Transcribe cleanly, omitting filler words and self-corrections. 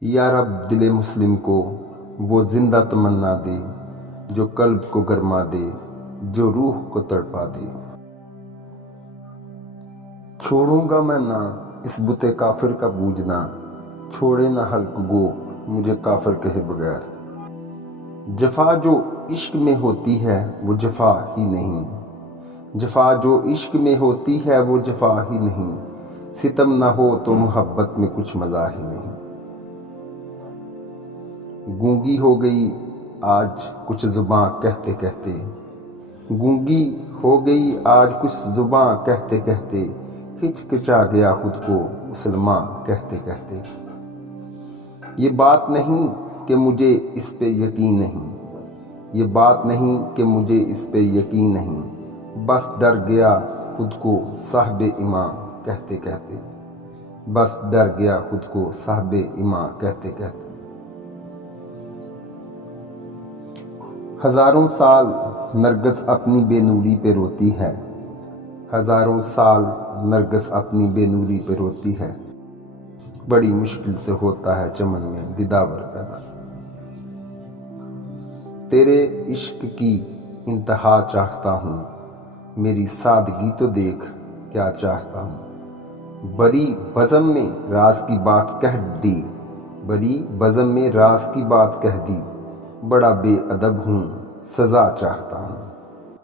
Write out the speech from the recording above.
یا رب دل مسلم کو وہ زندہ تمنا دے جو قلب کو گرما دے، جو روح کو تڑپا دے۔ چھوڑوں گا میں نہ اس بت کافر کا پوجنا، چھوڑے نہ حلق گو مجھے کافر کہے بغیر۔ جفا جو عشق میں ہوتی ہے وہ جفا ہی نہیں، جفا جو عشق میں ہوتی ہے وہ جفا ہی نہیں، ستم نہ ہو تو محبت میں کچھ مزہ ہی نہیں۔ گونگی ہو گئی آج کچھ زباں کہتے کہتے، گونگی ہو گئی آج کچھ زباں کہتے کہتے، ہچکچا گیا خود کو مسلماں کہتے کہتے۔ یہ بات نہیں کہ مجھے اس پہ یقین نہیں، یہ بات نہیں کہ مجھے اس پہ یقین نہیں، بس ڈر گیا خود کو صاحب ایمان کہتے کہتے، بس ڈر گیا خود کو صاحب ایمان کہتے کہتے۔ ہزاروں سال نرگس اپنی بے نوری پہ روتی ہے، ہزاروں سال نرگس اپنی بے نوری پہ روتی ہے، بڑی مشکل سے ہوتا ہے چمن میں دیداور پیدا۔ تیرے عشق کی انتہا چاہتا ہوں، میری سادگی تو دیکھ کیا چاہتا ہوں۔ بڑی بزم میں راز کی بات کہہ دی، بڑی بزم میں راز کی بات کہہ دی، بڑا بے ادب ہوں سزا چاہتا ہوں۔